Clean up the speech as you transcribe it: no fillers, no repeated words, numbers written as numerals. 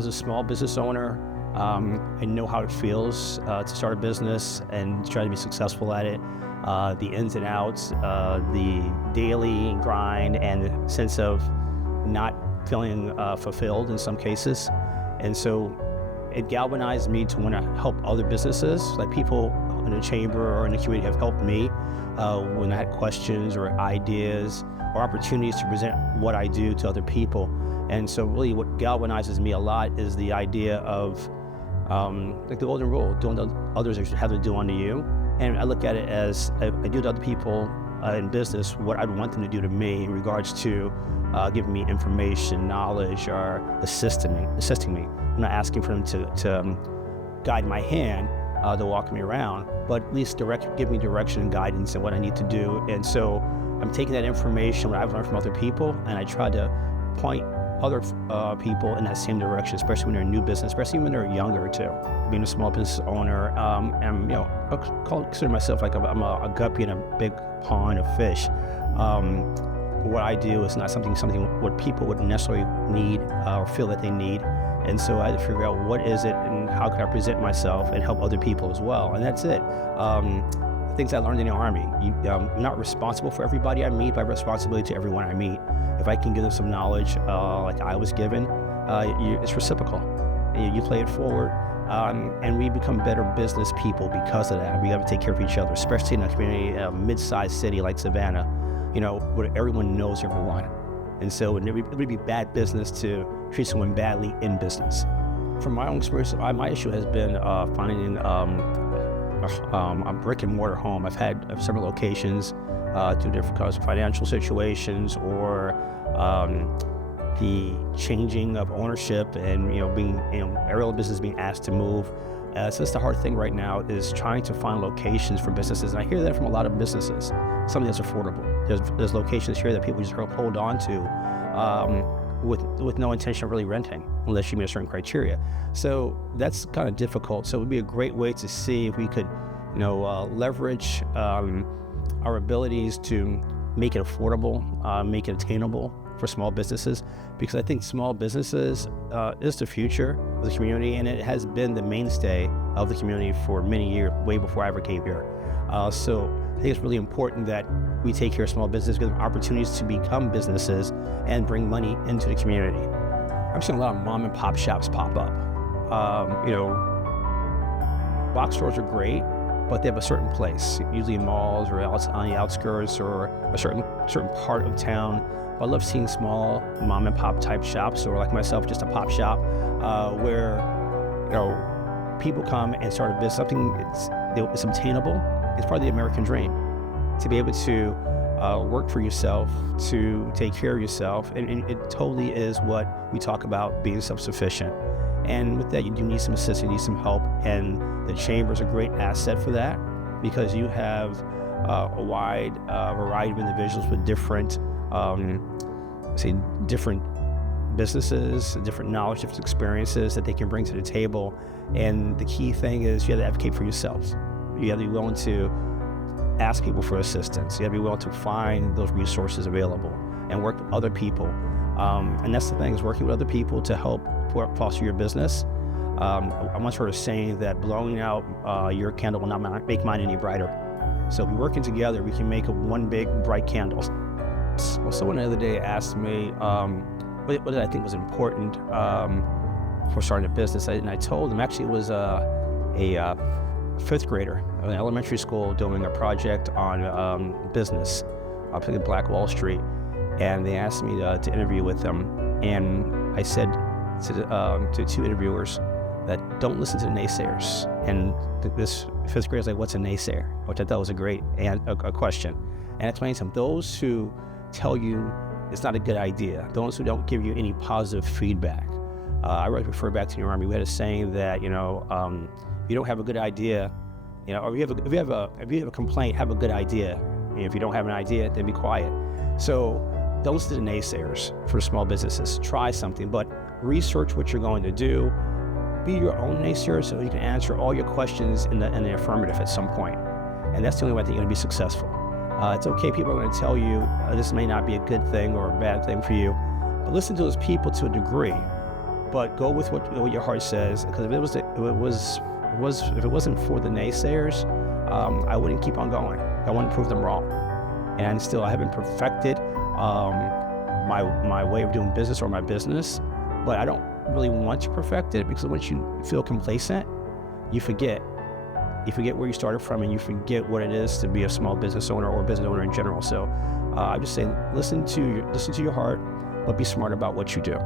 as a small business owner, I know how it feels to start a business and try to be successful at it. The ins and outs, the daily grind, and the sense of not feeling fulfilled in some cases. And so it galvanized me to want to help other businesses, like people in the chamber or in the community have helped me when I had questions or ideas or opportunities to present what I do to other people. And so really what galvanizes me a lot is the idea of like the golden rule, doing to others as you have to do unto you. And I look at it as I do to other people in business what I'd want them to do to me in regards to giving me information, knowledge, or assisting me. I'm not asking for them to guide my hand to walk me around, but at least give me direction and guidance and what I need to do. And so I'm taking that information, what I've learned from other people, and I try to point other people in that same direction, especially when they're in new business, especially when they're younger too. Being a small business owner, and I consider myself like I'm a guppy in a big pond of fish. What I do is not something what people would necessarily need or feel that they need. And so I had to figure out what is it and how can I present myself and help other people as well. And that's it. Things I learned in the Army. I'm not responsible for everybody I meet, but I have responsibility to everyone I meet. If I can give them some knowledge like I was given, it's reciprocal. You play it forward, and we become better business people because of that. We have to take care of each other, especially in a community, a mid-sized city like Savannah, where everyone knows everyone. And so it would be bad business to treat someone badly in business. From my own experience, my issue has been finding a brick and mortar home. I've had several locations due to different kinds of financial situations or the changing of ownership and being aerial business being asked to move. So that's the hard thing right now is trying to find locations for businesses. And I hear that from a lot of businesses, something that's affordable. There's locations here that people just hold on to with no intention of really renting unless you meet a certain criteria. So that's kind of difficult. So it would be a great way to see if we could leverage our abilities to make it affordable, make it attainable for small businesses, because I think small businesses is the future of the community, and it has been the mainstay of the community for many years, way before I ever came here. So I think it's really important that we take care of small businesses, give them opportunities to become businesses and bring money into the community. I'm seeing a lot of mom and pop shops pop up. Box stores are great, but they have a certain place, usually in malls or on the outskirts or a certain part of town. But I love seeing small mom and pop type shops, or like myself, just a pop shop, where people come and start a business, something it's obtainable. It's part of the American dream, to be able to work for yourself, to take care of yourself, and it totally is what we talk about, being self-sufficient. And with that, you do need some assistance, you need some help, and the chamber is a great asset for that, because you have a wide variety of individuals with different businesses, different knowledge, different experiences that they can bring to the table. And the key thing is you have to advocate for yourself. You have to be willing to ask people for assistance. You have to be willing to find those resources available and work with other people. And that's the thing, is working with other people to help foster your business. I once heard a saying that blowing out your candle will not make mine any brighter. So if we're working together, we can make one big bright candle. Well, someone the other day asked me what did I think was important for starting a business, and I told them actually it was a fifth grader in elementary school doing a project on business up in Black Wall Street, and they asked me to interview with them, and I said to two interviewers that don't listen to the naysayers. And this fifth grader was like, "What's a naysayer?" Which I thought was a great a question. And I explained to them, those who tell you it's not a good idea, those who don't give you any positive feedback. I really refer back to the Army. We had a saying that if you don't have a good idea, or if you have a complaint, have a good idea. And if you don't have an idea, then be quiet. So don't listen to the naysayers for small businesses. Try something, but research what you're going to do. Be your own naysayer so you can answer all your questions in the affirmative at some point. And that's the only way I think you're going to be successful. It's okay, people are going to tell you this may not be a good thing or a bad thing for you, but listen to those people to a degree. but go with what your heart says. Because if it wasn't for the naysayers, I wouldn't keep on going. I want to prove them wrong. And still, I haven't perfected my way of doing business or my business, but I don't really want to perfect it, because once you feel complacent, you forget where you started from, and you forget what it is to be a small business owner or business owner in general. So I just say, listen to your heart, but be smart about what you do.